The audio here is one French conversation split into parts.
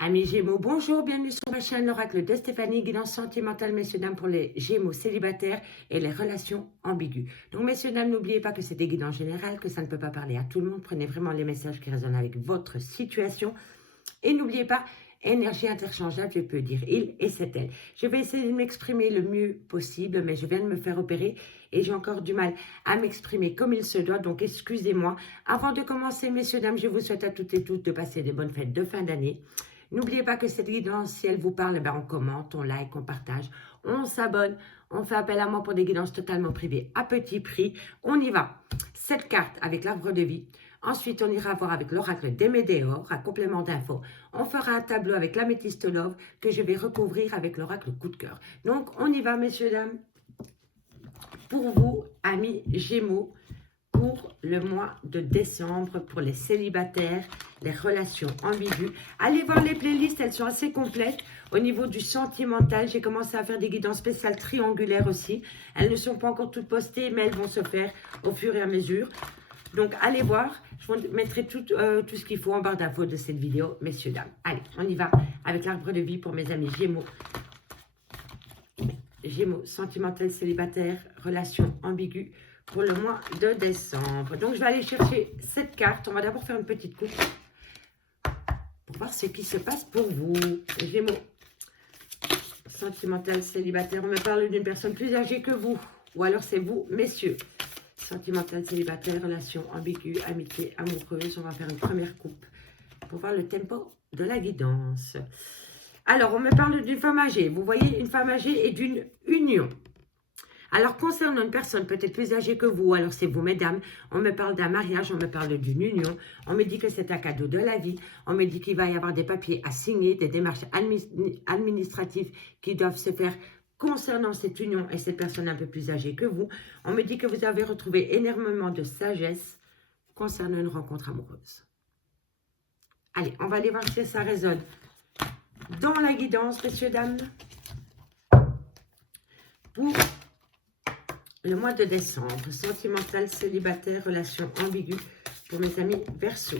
Amis Gémeaux, bonjour, bienvenue sur ma chaîne l'oracle de Stéphanie, guidance sentimentale, messieurs, dames, pour les Gémeaux célibataires et les relations ambiguës. Donc, messieurs, dames, n'oubliez pas que c'est des guidances générales, que ça ne peut pas parler à tout le monde. Prenez vraiment les messages qui résonnent avec votre situation. Et n'oubliez pas, énergie interchangeable, je peux dire il et c'est elle. Je vais essayer de m'exprimer le mieux possible, mais je viens de me faire opérer et j'ai encore du mal à m'exprimer comme il se doit, donc excusez-moi. Avant de commencer, messieurs, dames, je vous souhaite à toutes et tous de passer de bonnes fêtes de fin d'année. N'oubliez pas que cette guidance, si elle vous parle, on commente, on like, on partage, on s'abonne, on fait appel à moi pour des guidances totalement privées à petit prix. On y va. Cette carte avec l'arbre de vie. Ensuite, on ira voir avec l'oracle des Médéors, un complément d'infos. On fera un tableau avec l'améthyste love que je vais recouvrir avec l'oracle coup de cœur. Donc, on y va, messieurs, dames. Pour vous, amis Gémeaux, pour le mois de décembre, pour les célibataires, les relations ambiguës. Allez voir les playlists, elles sont assez complètes. Au niveau du sentimental, j'ai commencé à faire des guidances spéciales triangulaires aussi. Elles ne sont pas encore toutes postées, mais elles vont se faire au fur et à mesure. Donc, allez voir. Je vous mettrai tout ce qu'il faut en barre d'infos de cette vidéo, messieurs, dames. Allez, on y va avec l'arbre de vie pour mes amis Gémeaux. Gémeaux, sentimental, célibataire, relations ambiguës pour le mois de décembre. Donc, je vais aller chercher cette carte. On va d'abord faire une petite coupe pour voir ce qui se passe pour vous. Gémeaux, sentimental, célibataire. On me parle d'une personne plus âgée que vous. Ou alors, c'est vous, messieurs. Sentimental, célibataire, relation ambiguë, amitié, amoureuse. On va faire une première coupe pour voir le tempo de la guidance. Alors, on me parle d'une femme âgée. Vous voyez, une femme âgée et d'une union. Alors, concernant une personne peut-être plus âgée que vous, alors c'est vous, mesdames, on me parle d'un mariage, on me parle d'une union, on me dit que c'est un cadeau de la vie, on me dit qu'il va y avoir des papiers à signer, des démarches administratives qui doivent se faire concernant cette union et cette personne un peu plus âgée que vous. On me dit que vous avez retrouvé énormément de sagesse concernant une rencontre amoureuse. Allez, on va aller voir si ça résonne dans la guidance, messieurs, dames, pour le mois de décembre. Sentimental, célibataire, relation ambiguë pour mes amis Verseau.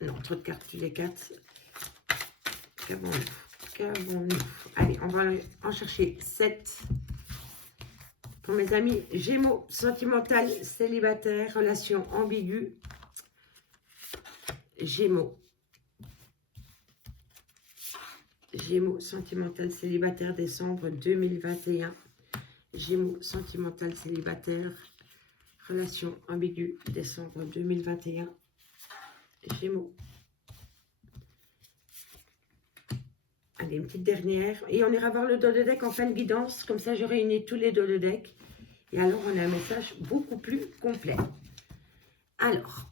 Non, trop de cartes, les cartes. Qu'avons-nous? Allez, on va en chercher 7. Pour mes amis Gémeaux, sentimental, célibataire, relation ambiguë. Gémeaux. Gémeaux, sentimental, célibataire, décembre 2021. Gémeaux, sentimental, célibataire, relation ambiguë, décembre 2021. Gémeaux. Allez, une petite dernière. Et on ira voir le dos de deck en fin de guidance. Comme ça, je réunis tous les dos de deck. Et alors, on a un message beaucoup plus complet. Alors,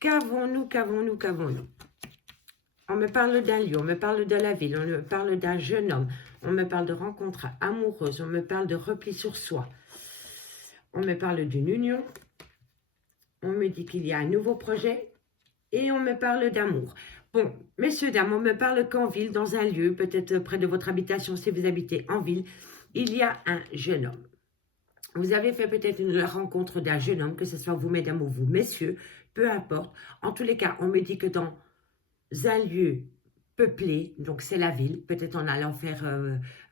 qu'avons-nous? On me parle d'un lieu, on me parle de la ville, on me parle d'un jeune homme, on me parle de rencontres amoureuses, on me parle de repli sur soi, on me parle d'une union, on me dit qu'il y a un nouveau projet et on me parle d'amour. Bon, messieurs, dames, on me parle qu'en ville, dans un lieu, peut-être près de votre habitation, si vous habitez en ville, il y a un jeune homme. Vous avez fait peut-être une rencontre d'un jeune homme, que ce soit vous, mesdames, ou vous, messieurs, peu importe. En tous les cas, on me dit que dans un lieu peuplé, donc c'est la ville, peut-être en allant faire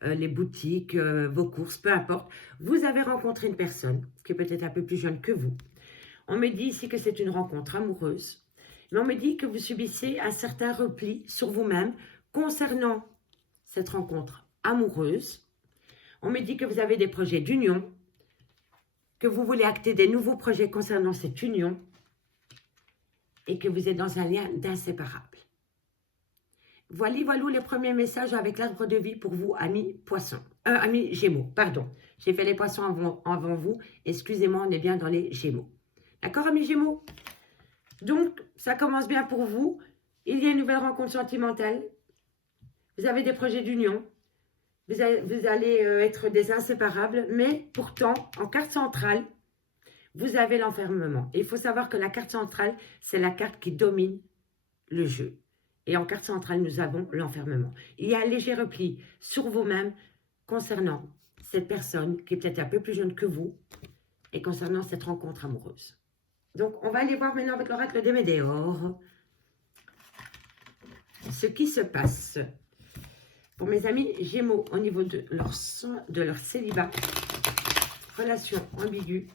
les boutiques, vos courses, peu importe, vous avez rencontré une personne qui est peut-être un peu plus jeune que vous. On me dit ici que c'est une rencontre amoureuse, mais on me dit que vous subissez un certain repli sur vous-même concernant cette rencontre amoureuse. On me dit que vous avez des projets d'union, que vous voulez acter des nouveaux projets concernant cette union et que vous êtes dans un lien d'inséparable. Voilà les premiers messages avec l'arbre de vie pour vous, amis poissons. Amis Gémeaux, pardon. J'ai fait les poissons avant vous. Excusez-moi, on est bien dans les Gémeaux. D'accord, amis Gémeaux? Donc, ça commence bien pour vous. Il y a une nouvelle rencontre sentimentale. Vous avez des projets d'union. Vous allez être des inséparables. Mais pourtant, en carte centrale, vous avez l'enfermement. Et il faut savoir que la carte centrale, c'est la carte qui domine le jeu. Et en carte centrale, nous avons l'enfermement. Il y a un léger repli sur vous-même concernant cette personne qui est peut-être un peu plus jeune que vous et concernant cette rencontre amoureuse. Donc, on va aller voir maintenant avec l'oracle des Médéors. ce qui se passe pour mes amis Gémeaux au niveau de leur célibat, relation ambiguë,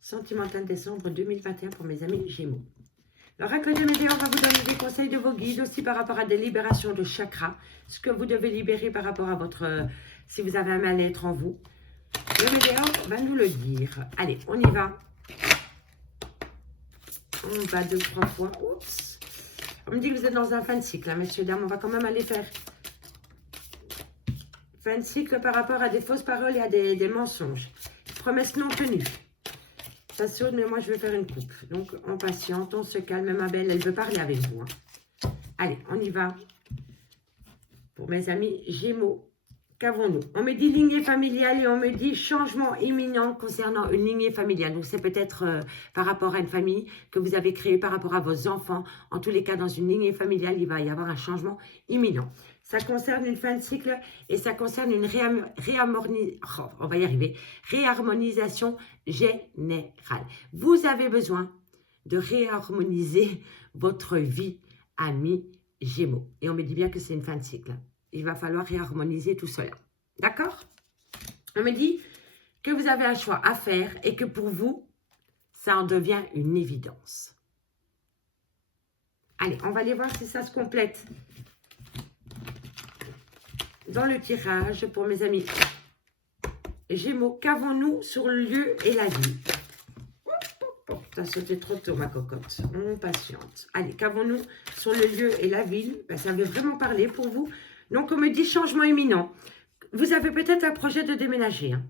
sentimentale décembre 2021 pour mes amis Gémeaux. L'oracle de Médéor va vous donner des conseils de vos guides aussi par rapport à des libérations de chakras, ce que vous devez libérer par rapport à votre, si vous avez un mal-être en vous. Le Médéor va nous le dire. Allez, on y va. On va 2-3 fois. Oups. On me dit que vous êtes dans un fin de cycle, hein, messieurs, dames. On va quand même aller faire fin de cycle par rapport à des fausses paroles et à des mensonges. Promesses non tenues. Ça saute, mais moi, je vais faire une coupe. Donc, on patiente, on se calme. Ma belle, elle veut parler avec vous. Hein. Allez, on y va. Pour mes amis Gémeaux, qu'avons-nous? On me dit lignée familiale et on me dit changement imminent concernant une lignée familiale. Donc, c'est peut-être par rapport à une famille que vous avez créée, par rapport à vos enfants. En tous les cas, dans une lignée familiale, il va y avoir un changement imminent. Ça concerne une fin de cycle et ça concerne une réharmonisation générale. Vous avez besoin de réharmoniser votre vie, amis Gémeaux. Et on me dit bien que c'est une fin de cycle. Il va falloir réharmoniser tout cela. D'accord? On me dit que vous avez un choix à faire et que pour vous, ça en devient une évidence. Allez, on va aller voir si ça se complète dans le tirage pour mes amis Gémeaux. Qu'avons-nous sur le lieu et la vie? Ça sauté trop tôt, ma cocotte. On patiente. Allez, qu'avons-nous sur le lieu et la ville? Ben, ça veut vraiment parler pour vous. Donc, on me dit changement imminent. Vous avez peut-être un projet de déménager, hein,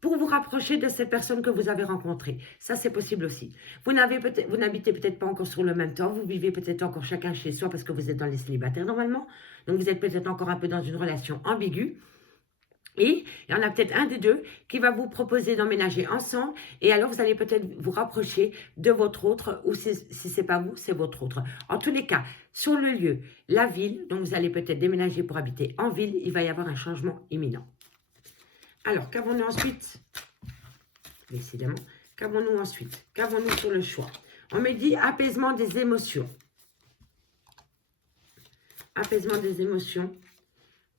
pour vous rapprocher de cette personne que vous avez rencontrée. Ça, c'est possible aussi. Vous n'habitez peut-être pas encore sur le même temps. Vous vivez peut-être encore chacun chez soi parce que vous êtes dans les célibataires normalement. Donc, vous êtes peut-être encore un peu dans une relation ambiguë. Et il y en a peut-être un des deux qui va vous proposer d'emménager ensemble. Et alors, vous allez peut-être vous rapprocher de votre autre. Ou si ce n'est pas vous, c'est votre autre. En tous les cas, sur le lieu, la ville, donc vous allez peut-être déménager pour habiter en ville. Il va y avoir un changement imminent. Alors, qu'avons-nous ensuite? Décidément, qu'avons-nous ensuite? Qu'avons-nous sur le choix? On me dit apaisement des émotions. Apaisement des émotions.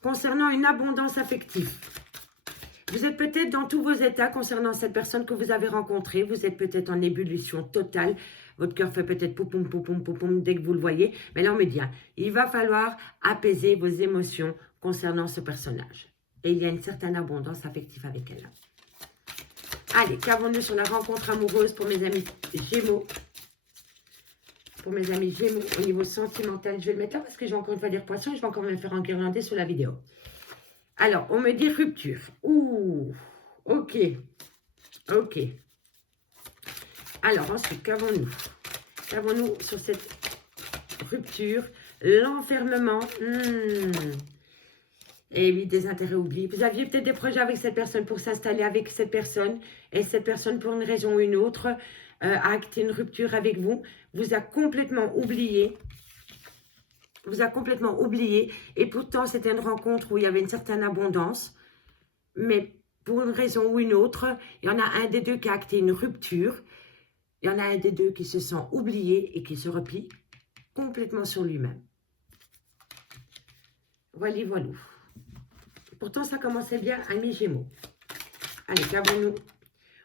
Concernant une abondance affective. Vous êtes peut-être dans tous vos états concernant cette personne que vous avez rencontrée. Vous êtes peut-être en ébullition totale. Votre cœur fait peut-être poupoum, poupoum, poupoum dès que vous le voyez. Mais là, on me dit, hein, il va falloir apaiser vos émotions concernant ce personnage. Et il y a une certaine abondance affective avec elle. Allez, qu'avons-nous sur la rencontre amoureuse pour mes amis Gémeaux? Pour mes amis Gémeaux, au niveau sentimental, je vais le mettre là parce que je vais encore une fois dire poisson et je vais encore me faire enguirlander sur la vidéo. Alors, on me dit rupture. Ouh, ok. Ok. Alors, ensuite, qu'avons-nous? Qu'avons-nous sur cette rupture? L'enfermement. Et oui, des intérêts oubliés. Vous aviez peut-être des projets avec cette personne pour s'installer avec cette personne. Et cette personne, pour une raison ou une autre, a acté une rupture avec vous. Vous a complètement oublié. Vous a complètement oublié. Et pourtant, c'était une rencontre où il y avait une certaine abondance. Mais pour une raison ou une autre, il y en a un des deux qui a acté une rupture. Il y en a un des deux qui se sent oublié et qui se replie complètement sur lui-même. Voilà, voilà. Pourtant, ça commençait bien, amis Gémeaux. Allez, qu'avons-nous?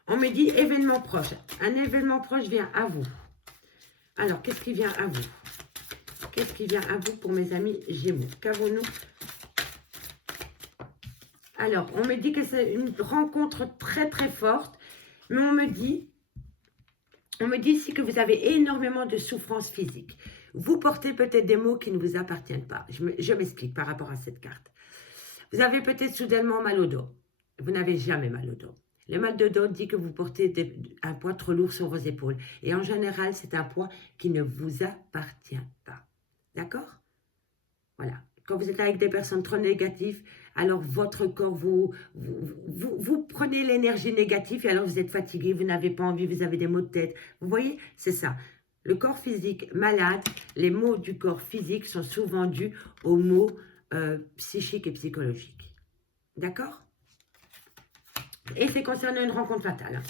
On me dit événement proche. Un événement proche vient à vous. Alors, qu'est-ce qui vient à vous? Qu'est-ce qui vient à vous pour mes amis Gémeaux? Qu'avons-nous? Alors, on me dit que c'est une rencontre très, très forte. Mais on me dit ici que vous avez énormément de souffrance physique. Vous portez peut-être des maux qui ne vous appartiennent pas. Je m'explique par rapport à cette carte. Vous avez peut-être soudainement mal au dos. Vous n'avez jamais mal au dos. Le mal de dos dit que vous portez un poids trop lourd sur vos épaules. Et en général, c'est un poids qui ne vous appartient pas. D'accord? Voilà. Quand vous êtes avec des personnes trop négatives, alors votre corps, vous prenez l'énergie négative et alors vous êtes fatigué, vous n'avez pas envie, vous avez des maux de tête. Vous voyez? C'est ça. Le corps physique malade, les maux du corps physique sont souvent dus aux maux psychiques et psychologiques. D'accord? Et c'est concernant une rencontre fatale.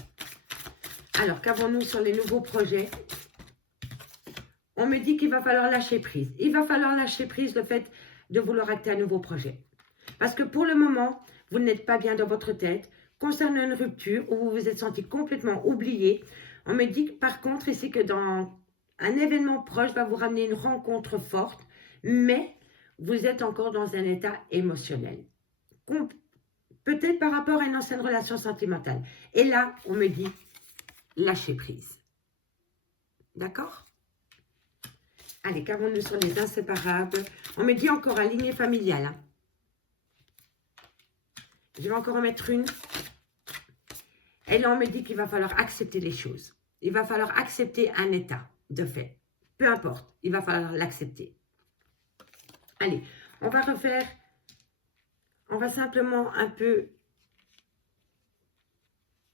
Alors, qu'avons-nous sur les nouveaux projets? On me dit qu'il va falloir lâcher prise. Il va falloir lâcher prise le fait de vouloir acter un nouveau projet. Parce que pour le moment, vous n'êtes pas bien dans votre tête. Concernant une rupture où vous vous êtes senti complètement oublié, on me dit par contre ici que dans un événement proche va vous ramener une rencontre forte, mais vous êtes encore dans un état émotionnel. Peut-être par rapport à une ancienne relation sentimentale. Et là, on me dit lâcher prise. D'accord? Allez, qu'avons-nous sur les inséparables? On me dit encore une lignée familiale. Hein. Je vais encore en mettre une. Et là, on me dit qu'il va falloir accepter les choses. Il va falloir accepter un état de fait. Peu importe, il va falloir l'accepter. Allez, on va refaire. On va simplement un peu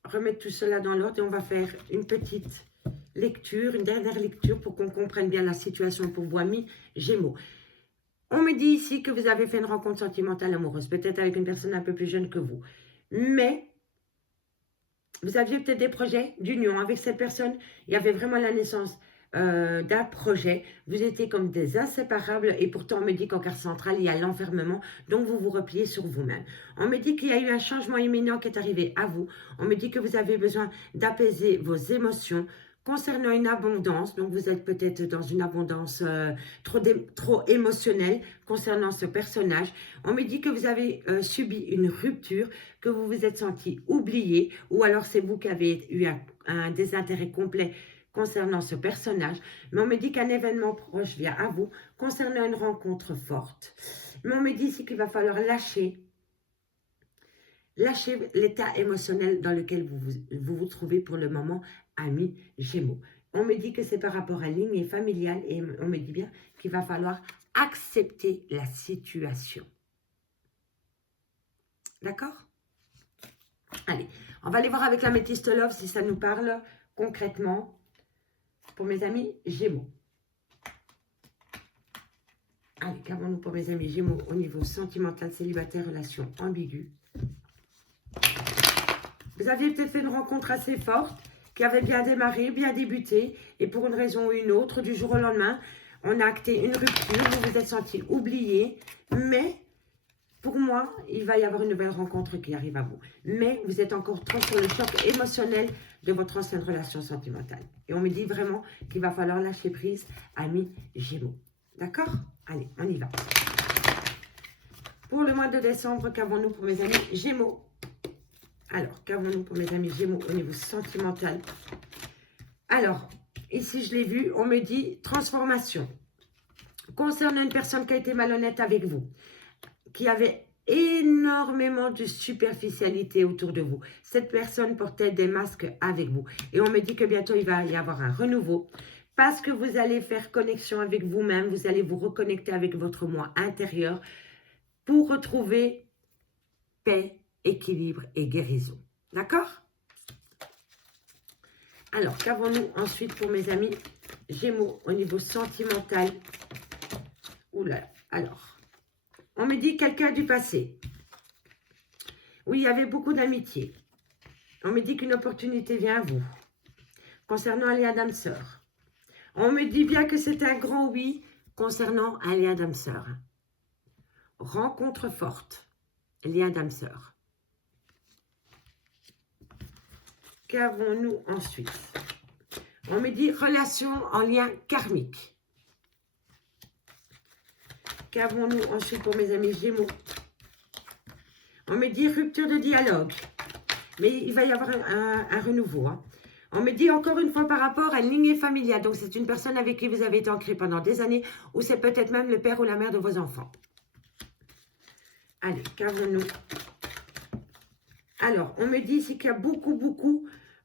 remettre tout cela dans l'ordre et on va faire une petite lecture, une dernière lecture pour qu'on comprenne bien la situation pour vous, amis Gémeaux. On me dit ici que vous avez fait une rencontre sentimentale amoureuse, peut-être avec une personne un peu plus jeune que vous. Mais vous aviez peut-être des projets d'union avec cette personne. Il y avait vraiment la naissance d'un projet. Vous étiez comme des inséparables et pourtant on me dit qu'en carte centrale, il y a l'enfermement. Donc vous vous repliez sur vous-même. On me dit qu'il y a eu un changement imminent qui est arrivé à vous. On me dit que vous avez besoin d'apaiser vos émotions. Concernant une abondance, donc vous êtes peut-être dans une abondance trop émotionnelle concernant ce personnage. On me dit que vous avez subi une rupture, que vous vous êtes senti oublié, ou alors c'est vous qui avez eu un désintérêt complet concernant ce personnage. Mais on me dit qu'un événement proche vient à vous concernant une rencontre forte. Mais on me dit ici qu'il va falloir lâcher l'état émotionnel dans lequel vous trouvez pour le moment, amis Gémeaux. On me dit que c'est par rapport à lignée familiale et on me dit bien qu'il va falloir accepter la situation. D'accord? Allez, on va aller voir avec la métiste Love si ça nous parle concrètement pour mes amis Gémeaux. Allez, qu'avons-nous pour mes amis Gémeaux au niveau sentimental, célibataire, relation ambiguë? Vous aviez peut-être fait une rencontre assez forte, qui avait bien démarré, bien débuté, et pour une raison ou une autre, du jour au lendemain, on a acté une rupture, vous vous êtes senti oublié, mais pour moi, il va y avoir une nouvelle rencontre qui arrive à vous. Mais vous êtes encore trop sur le choc émotionnel de votre ancienne relation sentimentale. Et on me dit vraiment qu'il va falloir lâcher prise, amis Gémeaux. D'accord? Allez, on y va. Pour le mois de décembre, qu'avons-nous pour mes amis Gémeaux? Alors, qu'avons-nous pour mes amis Gémeaux au niveau sentimental? Alors, ici, je l'ai vu, on me dit transformation. Concernant une personne qui a été malhonnête avec vous, qui avait énormément de superficialité autour de vous. Cette personne portait des masques avec vous. Et on me dit que bientôt, il va y avoir un renouveau. Parce que vous allez faire connexion avec vous-même, vous allez vous reconnecter avec votre moi intérieur pour retrouver paix, équilibre et guérison. D'accord? Alors, qu'avons-nous ensuite pour mes amis Gémeaux au niveau sentimental? Oula, alors, on me dit quelqu'un du passé. Oui, il y avait beaucoup d'amitié. On me dit qu'une opportunité vient à vous. Concernant un lien d'âme sœur. On me dit bien que c'est un grand oui concernant un lien d'âme sœur. Rencontre forte. Lien d'âme sœur. Qu'avons-nous ensuite? On me dit relation en lien karmique. Qu'avons-nous ensuite pour mes amis Gémeaux? On me dit rupture de dialogue. Mais il va y avoir un renouveau. Hein. On me dit encore une fois par rapport à une lignée familiale. Donc c'est une personne avec qui vous avez été ancré pendant des années ou c'est peut-être même le père ou la mère de vos enfants. Allez, qu'avons-nous? Alors, on me dit ici qu'il y a beaucoup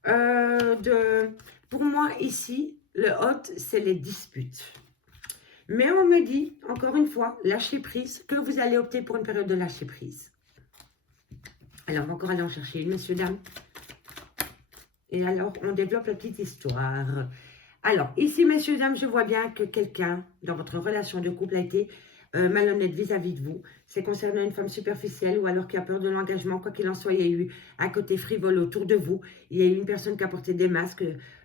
de... Pour moi, ici, le hot, c'est les disputes. Mais on me dit, encore une fois, lâcher prise, que vous allez opter pour une période de lâcher prise. Alors, on va encore aller en chercher une, messieurs, dames. Et alors, on développe la petite histoire. Alors, ici, messieurs, dames, je vois bien que quelqu'un, dans votre relation de couple, a été malhonnête vis-à-vis de vous. C'est concernant une femme superficielle ou alors qui a peur de l'engagement. Quoi qu'il en soit, il y a eu un côté frivole autour de vous. Il y a eu une personne qui a porté des masques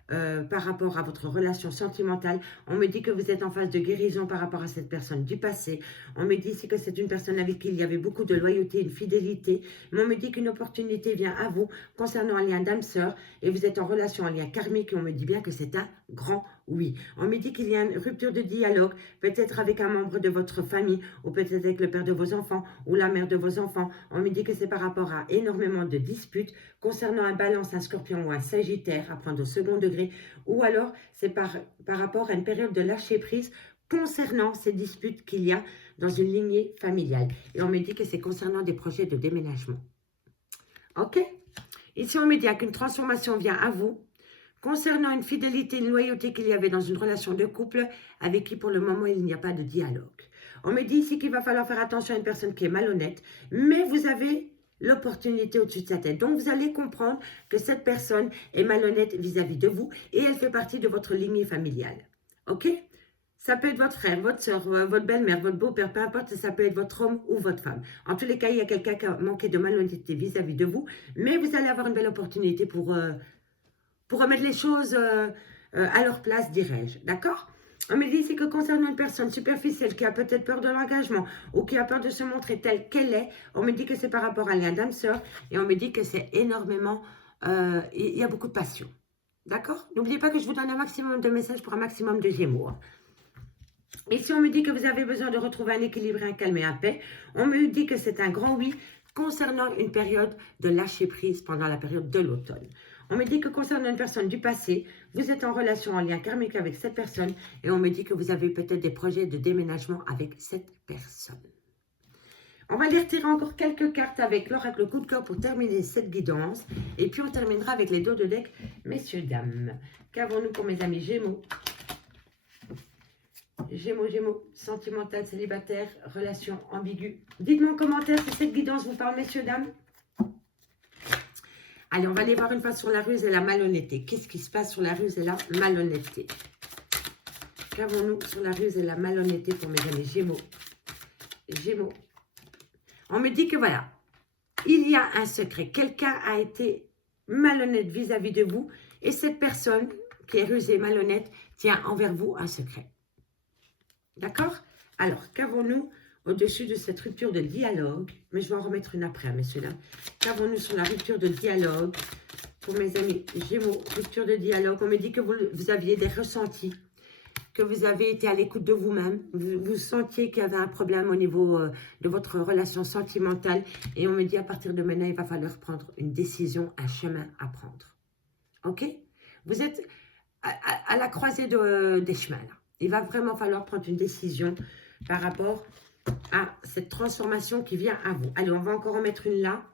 par rapport à votre relation sentimentale. On me dit que vous êtes en phase de guérison par rapport à cette personne du passé. On me dit ici que c'est une personne avec qui il y avait beaucoup de loyauté, une fidélité. Mais on me dit qu'une opportunité vient à vous concernant un lien d'âme-sœur et vous êtes en relation, un lien karmique et on me dit bien que c'est un grand oui. On me dit qu'il y a une rupture de dialogue, peut-être avec un membre de votre famille ou peut-être avec le père de vos enfants ou la mère de vos enfants. On me dit que c'est par rapport à énormément de disputes concernant un balance, un scorpion ou un sagittaire à prendre au second degré ou alors c'est par rapport à une période de lâcher prise concernant ces disputes qu'il y a dans une lignée familiale. Et on me dit que c'est concernant des projets de déménagement. Ok? Ici, on me dit qu'une transformation vient à vous concernant une fidélité, une loyauté qu'il y avait dans une relation de couple avec qui pour le moment il n'y a pas de dialogue. On me dit ici qu'il va falloir faire attention à une personne qui est malhonnête, mais vous avez l'opportunité au-dessus de sa tête. Donc vous allez comprendre que cette personne est malhonnête vis-à-vis de vous et elle fait partie de votre lignée familiale. Ok? Ça peut être votre frère, votre soeur, votre belle-mère, votre beau-père, peu importe, ça peut être votre homme ou votre femme. En tous les cas, il y a quelqu'un qui a manqué de malhonnêteté vis-à-vis de vous, mais vous allez avoir une belle opportunité pour remettre les choses à leur place, dirais-je. D'accord? On me dit ici que concernant une personne superficielle qui a peut-être peur de l'engagement ou qui a peur de se montrer telle qu'elle est, on me dit que c'est par rapport à un lien d'âme-sœur et on me dit que c'est énormément, il y a beaucoup de passion. D'accord? N'oubliez pas que je vous donne un maximum de messages pour un maximum de Gémeaux. Ici, on me dit que vous avez besoin de retrouver un équilibre, un calme et un paix. On me dit que c'est un grand oui concernant une période de lâcher prise pendant la période de l'automne. On me dit que concernant une personne du passé, vous êtes en relation, en lien karmique avec cette personne et on me dit que vous avez peut-être des projets de déménagement avec cette personne. On va aller retirer encore quelques cartes avec l'oracle coup de cœur pour terminer cette guidance. Et puis on terminera avec les dos de deck, messieurs, dames. Qu'avons-nous pour mes amis Gémeaux? Gémeaux, sentimental, célibataire, relation ambiguë. Dites-moi en commentaire si cette guidance vous parle, messieurs, dames. Allez, on va aller voir une fois sur la ruse et la malhonnêteté. Qu'est-ce qui se passe sur la ruse et la malhonnêteté? Qu'avons-nous sur la ruse et la malhonnêteté pour mes amis Gémeaux? Gémeaux. On me dit que voilà, il y a un secret. Quelqu'un a été malhonnête vis-à-vis de vous et cette personne qui est rusée, malhonnête, tient envers vous un secret. D'accord? Alors, qu'avons-nous au-dessus de cette rupture de dialogue? Mais je vais en remettre une après, messieurs, là. Qu'avons-nous sur la rupture de dialogue? Pour mes amis Gémeaux, rupture de dialogue. On me dit que vous aviez des ressentis, que vous avez été à l'écoute de vous-même. Vous sentiez qu'il y avait un problème au niveau de votre relation sentimentale. Et on me dit à partir de maintenant, il va falloir prendre une décision, un chemin à prendre. Ok? Vous êtes à la croisée des chemins, là. Il va vraiment falloir prendre une décision par rapport à cette transformation qui vient à vous. Allez, on va encore en mettre une là.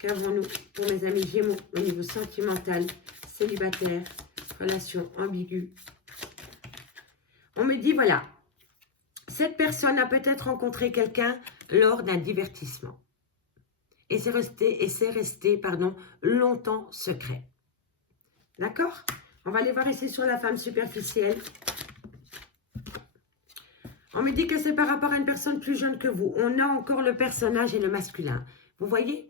Qu'avons-nous pour mes amis Gémeaux au niveau sentimental, célibataire, relation ambiguë? On me dit, voilà, cette personne a peut-être rencontré quelqu'un lors d'un divertissement. Et c'est resté, longtemps secret. D'accord? On va aller voir ici sur la femme superficielle. On me dit que c'est par rapport à une personne plus jeune que vous. On a encore le personnage et le masculin. Vous voyez?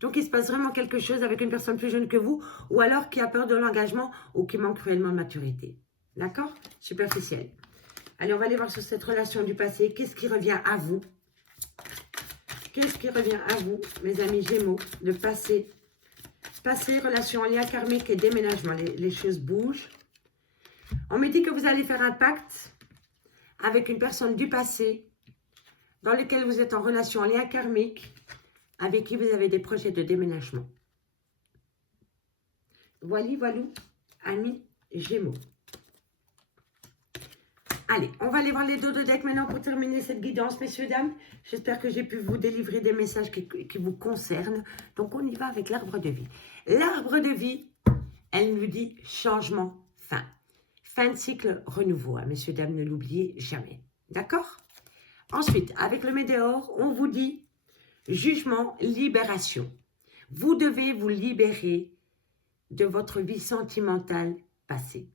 Donc, il se passe vraiment quelque chose avec une personne plus jeune que vous ou alors qui a peur de l'engagement ou qui manque cruellement de maturité. D'accord? Superficielle. Allez, on va aller voir sur cette relation du passé. Qu'est-ce qui revient à vous? Qu'est-ce qui revient à vous, mes amis Gémeaux? Le passé. Passé, relation en lien karmique et déménagement. Les choses bougent. On me dit que vous allez faire un pacte avec une personne du passé dans lequel vous êtes en relation en lien karmique avec qui vous avez des projets de déménagement. Voilou, amis Gémeaux. Allez, on va aller voir les dos de deck maintenant pour terminer cette guidance, messieurs, dames. J'espère que j'ai pu vous délivrer des messages qui vous concernent. Donc, on y va avec l'arbre de vie. L'arbre de vie, elle nous dit changement, fin. Fin de cycle, renouveau. Hein, messieurs, dames, ne l'oubliez jamais. D'accord? Ensuite, avec le météore, on vous dit jugement, libération. Vous devez vous libérer de votre vie sentimentale passée.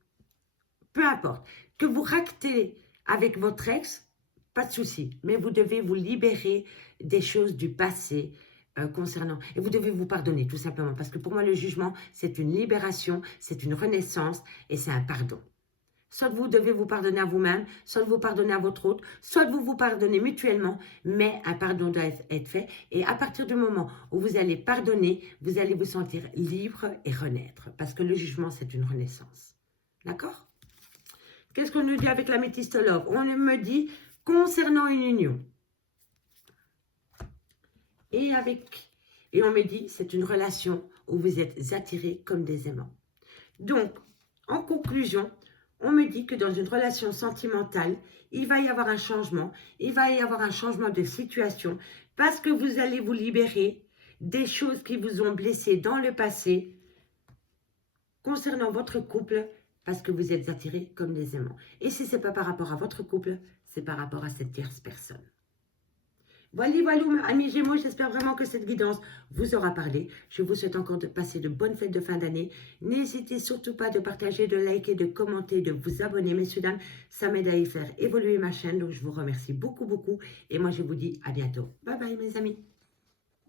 Peu importe. Que vous ractez avec votre ex, pas de souci. Mais vous devez vous libérer des choses du passé concernant. Et vous devez vous pardonner, tout simplement. Parce que pour moi, le jugement, c'est une libération, c'est une renaissance et c'est un pardon. Soit vous devez vous pardonner à vous-même, soit vous pardonnez à votre autre, soit vous vous pardonnez mutuellement, mais un pardon doit être fait. Et à partir du moment où vous allez pardonner, vous allez vous sentir libre et renaître. Parce que le jugement, c'est une renaissance. D'accord? Qu'est-ce qu'on nous dit avec la métistologue? On me dit concernant une union. Et on me dit c'est une relation où vous êtes attirés comme des aimants. Donc, en conclusion, on me dit que dans une relation sentimentale, il va y avoir un changement, il va y avoir un changement de situation parce que vous allez vous libérer des choses qui vous ont blessé dans le passé concernant votre couple parce que vous êtes attirés comme des aimants. Et si ce n'est pas par rapport à votre couple, c'est par rapport à cette tierce personne. Voilà, amis Gémeaux, j'espère vraiment que cette guidance vous aura parlé. Je vous souhaite encore de passer de bonnes fêtes de fin d'année. N'hésitez surtout pas de partager, de liker, de commenter, de vous abonner, messieurs, dames. Ça m'aide à y faire évoluer ma chaîne. Donc, je vous remercie beaucoup, beaucoup. Et moi, je vous dis à bientôt. Bye bye, mes amis.